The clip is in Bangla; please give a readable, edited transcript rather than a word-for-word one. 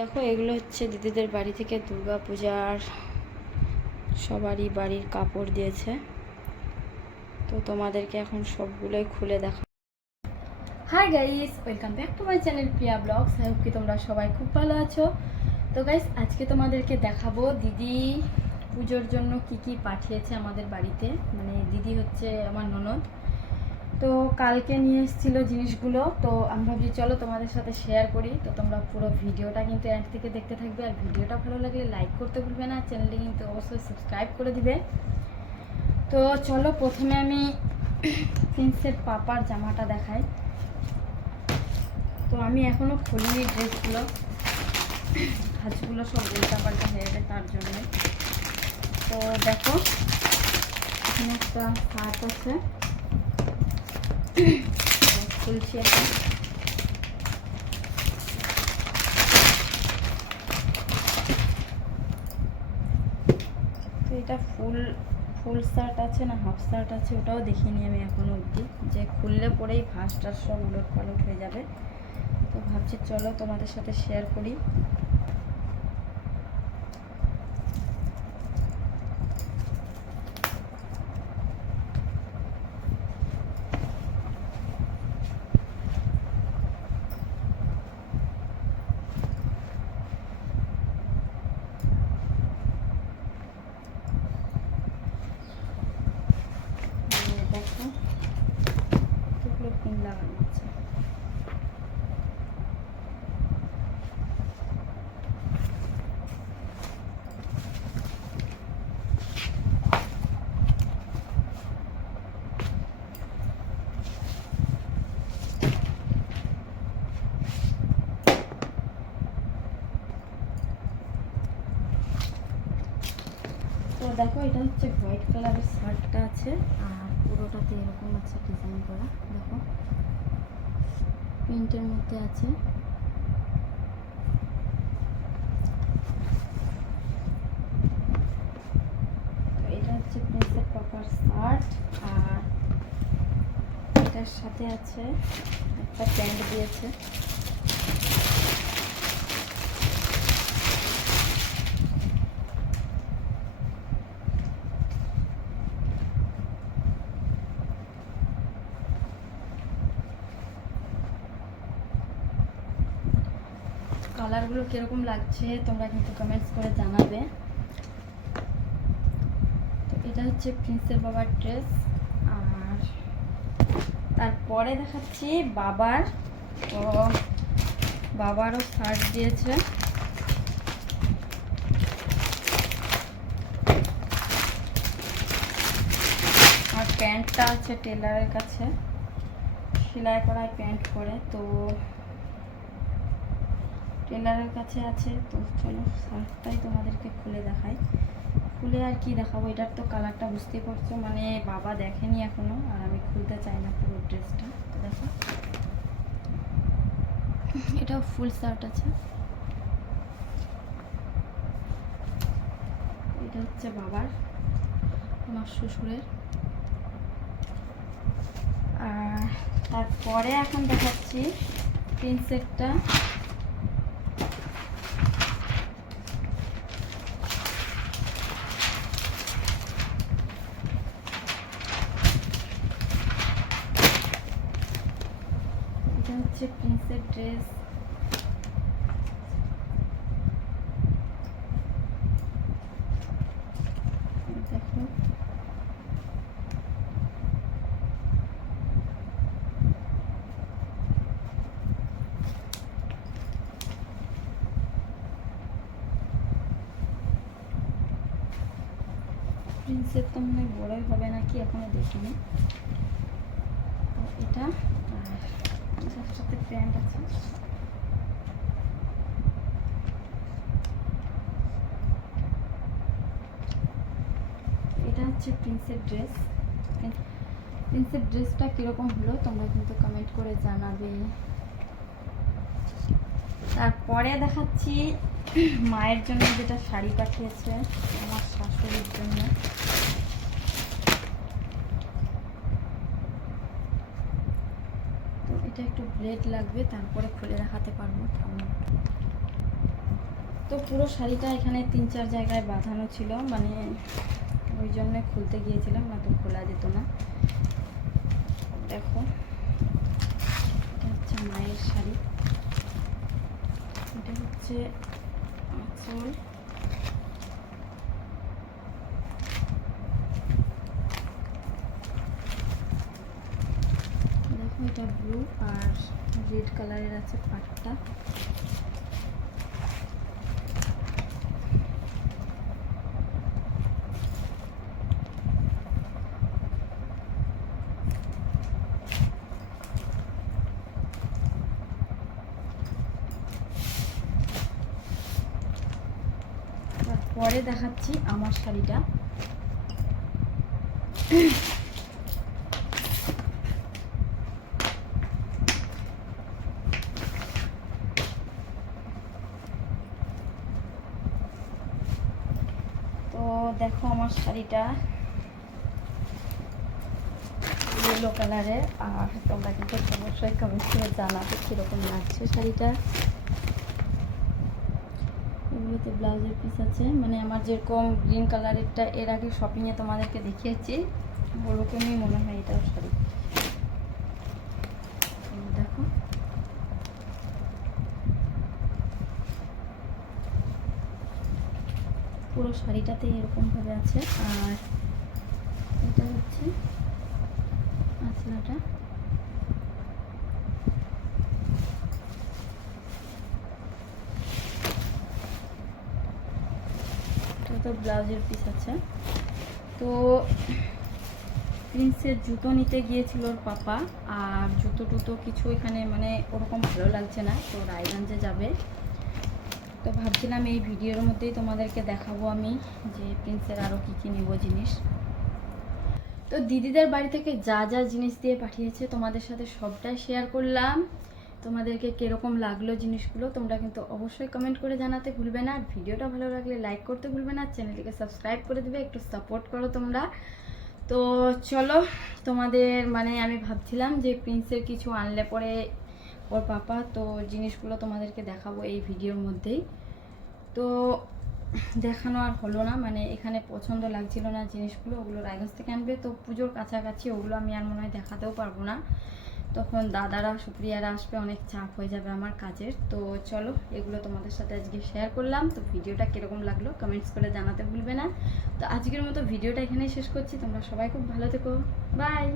দেখো এগুলো হচ্ছে দিদিদের বাড়ি থেকে দুর্গা পূজার সবারই বাড়ির কাপড় দিয়েছে, তো তোমাদেরকে এখন সবগুলোই খুলে দেখা। Hi guys, welcome back to my channel Priya vlogs. I hope কি তোমরা সবাই খুব ভালো আছো। তো গাইস আজকে তোমাদেরকে দেখাবো দিদি পুজোর জন্য কি কি পাঠিয়েছে আমাদের বাড়িতে। মানে দিদি হচ্ছে আমার ননদ, তো কালকে নিয়ে এসেছিল জিনিসগুলো। তো আমি ভাবছি চলো তোমাদের সাথে শেয়ার করি। তো তোমরা পুরো ভিডিওটা কিন্তু এন্ড থেকে দেখতে থাকবে, আর ভিডিওটা ভালো লাগলে লাইক করতে ভুলবে না, চ্যানেলটি কিন্তু অবশ্যই সাবস্ক্রাইব করে দিবে। তো চলো প্রথমে আমি প্রিন্সের পাপার জামাটা দেখাই। তো আমি এখনও খুলিনি ড্রেসগুলো, ভাঁজগুলো সব উল্টাপাল্টা হয়ে গেছে তার জন্য। তো দেখো এখানে একটা শার্ট আছে, খুলছি এখন। তো এটা ফুল শার্ট আছে না হাফ শার্ট আছে ওটাও দেখিনি আমি এখনো অবধি, যে খুললে পরেই ভাঁজটার সব উলট পালট হয়ে যাবে। তো ভাবছি চলো তোমাদের সাথে শেয়ার করি। দেখো দুটো পিন লাগানো আছে। তো দেখো এটা হচ্ছে হোয়াইট কালারের শার্টটা আছে, আর পুরোটাতে এরকম আছে ডিজাইন করা। দেখো প্রিন্টের মধ্যে আছে। তো এটা হচ্ছে প্রিন্সের পাপার শার্ট, আর এটার সাথে আছে একটা প্যান্ট দিয়েছে। কালারগুলো কীরকম লাগছে তোমরা কিন্তু কমেন্টস করে জানাবে। তো এটা হচ্ছে প্রিন্সের বাবার ড্রেস, আর তারপরে দেখাচ্ছি বাবার। তো বাবারও শার্ট দিয়েছে, আর প্যান্টটা আছে টেলারের কাছে, সেলাই করায় প্যান্ট করে, তো টেলারের কাছে আছে। তো চলো শার্টটাই তোমাদেরকে খুলে দেখাই। খুলে আর কি দেখাবো, এটার তো কালারটা বুঝতেই পারছো, মানে বাবা দেখেনি এখনো, আর আমি খুলতে চাই না পুরো ড্রেসটা। তো দেখো এটাও ফুল শার্ট আছে। এটা হচ্ছে বাবার, আমার শ্বশুরের। আর তারপরে এখন দেখাচ্ছি প্রিন্সেরটা। এটা হচ্ছে প্রিন্সের ড্রেস। দেখো প্রিন্সের তো মনে হয় বড়ই হবে নাকি, এখনো দেখিনি। তো এটা, আর এটার সাথে প্যান্ট আছে। এটা হচ্ছে প্রিন্সের ড্রেস। প্রিন্সের ড্রেসটা কীরকম হলো তোমরা কিন্তু কমেন্ট করে জানাবে। তারপরে দেখাচ্ছি মায়ের জন্য যেটা শাড়ি পাঠিয়েছে আমার শাশুড়ির জন্য। তো এটা একটু ব্লেড লাগবে, তারপরে খুলে দেখাতে পারবো। তো পুরো শাড়িটা এখানে 3-4 জায়গায় বাঁধানো ছিল, মানে ওই জন্য খুলতে গিয়েছিলাম, না তো খোলা যেত না। দেখো এটা হচ্ছে মায়ের শাড়ি, এটা হচ্ছে আঁচল, দেখো এটা ব্লু আর রেড কালারের আছে পাটটা। পরে দেখাচ্ছি আমার শাড়িটা। তো দেখো আমার শাড়িটা ইয়েলো কালারের, আর তোমরা কিন্তু অবশ্যই কমেন্ট করে জানাবে কীরকম লাগছে শাড়িটা। এগুলোতে ব্লাউজের পিস আছে, মানে আমার যেরকম গ্রিন কালারেরটা এর আগে শপিংয়ে তোমাদেরকে দেখিয়েছি, ওরকমই মনে হয় এটাও শাড়ি। দেখো পুরো শাড়িটাতে এরকমভাবে আছে। আর এটা হচ্ছে আঁচলাটা, এটা তো ব্লাউজের পিস আছে। তো প্রিন্সের জুতো নিতে গিয়েছিল ওর পাপা, আর জুতো টুতো কিছু এখানে মানে ওরকম ভালো লাগছে না, তো রায়গঞ্জে যাবে। তো ভাবছিলাম এই ভিডিওর মধ্যেই তোমাদেরকে দেখাবো আমি যে প্রিন্সের আরও কী কী নেবো জিনিস। তো দিদিদের বাড়ি থেকে যা যা জিনিস দিয়ে পাঠিয়েছে তোমাদের সাথে সবটাই শেয়ার করলাম। তোমাদেরকে কীরকম লাগলো জিনিসগুলো তোমরা কিন্তু অবশ্যই কমেন্ট করে জানাতে ভুলবে না। আর ভিডিওটা ভালো লাগলে লাইক করতে ভুলবে না, চ্যানেলটিকে সাবস্ক্রাইব করে দেবে, একটু সাপোর্ট করো তোমরা। তো চলো, তোমাদের মানে আমি ভাবছিলাম যে প্রিন্সের কিছু আনলে পরে ওর পাপা, তো জিনিসগুলো তোমাদেরকে দেখাবো এই ভিডিওর মধ্যেই। তো দেখানো আর হলো না, মানে এখানে পছন্দ লাগছিল না জিনিসগুলো, ওগুলো রায়গঞ্জ থেকে আনবে, তো পুজোর কাছাকাছি ওগুলো আমি আর মনে হয় দেখাতেও পারবো না, তখন দাদারা সুপ্রিয়ারা আসবে, অনেক চাপ হয়ে যাবে আমার কাজের। তো চলো, এগুলো তোমাদের সাথে আজকে শেয়ার করলাম। তো ভিডিওটা কীরকম লাগলো কমেন্টস করে জানাতে ভুলবে না। তো আজকের মতো ভিডিওটা এখানেই শেষ করছি, তোমরা সবাই খুব ভালো থেকো, বাই।